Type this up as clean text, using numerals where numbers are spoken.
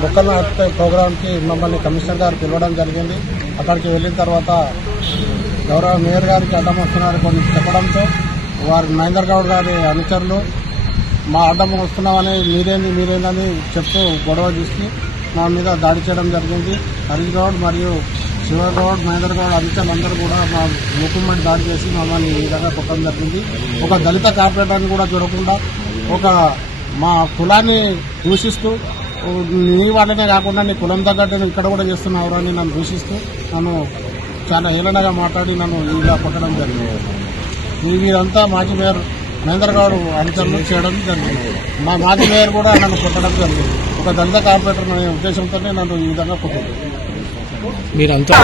మొక్కలు నాటే ప్రోగ్రాంకి మమ్మల్ని కమిషనర్ గారు పిలవడం జరిగింది. అక్కడికి వెళ్ళిన తర్వాత గౌరవ మేయర్ గారికి అడ్డం వస్తున్నారు కొన్ని చెప్పడంతో వారు మహేందర్ గౌడ్ గారి అనుచరులు మా అడ్డం వస్తున్నామని మీరేందని చెప్తూ గొడవ చూసి మా మీద దాడి చేయడం జరిగింది. హరీష్ గౌడ్ మరియు శివగౌడ్, మహేందర్ గౌడ్ అనుచరులందరూ కూడా మా ముఖ్యమంత్రి దాడి చేసి మమ్మల్ని ఈ విధంగా కొట్టడం జరిగింది. ఒక దళిత కార్పొరేటర్ని కూడా చూడకుండా ఒక మా కులాన్ని దూషిస్తూ నీ వాళ్ళనే కాకుండా నీ కులం తగ్గట్టు ఇక్కడ కూడా చేస్తున్నావు అని నన్ను దూషిస్తూ నన్ను చాలా హేళనగా మాట్లాడి నన్ను ఇలా కొట్టడం జరిగింది. వీరంతా మాజీ మేయర్ మహేందర్ గౌడ్ అనుచరులు చేయడం జరిగింది. మా మాజీ మేయర్ కూడా నన్ను కొట్టడం జరిగింది. ఒక దళిత కార్పొరేటర్ అనే ఉద్దేశంతోనే నన్ను ఈ విధంగా కొట్టింది. మీరంతా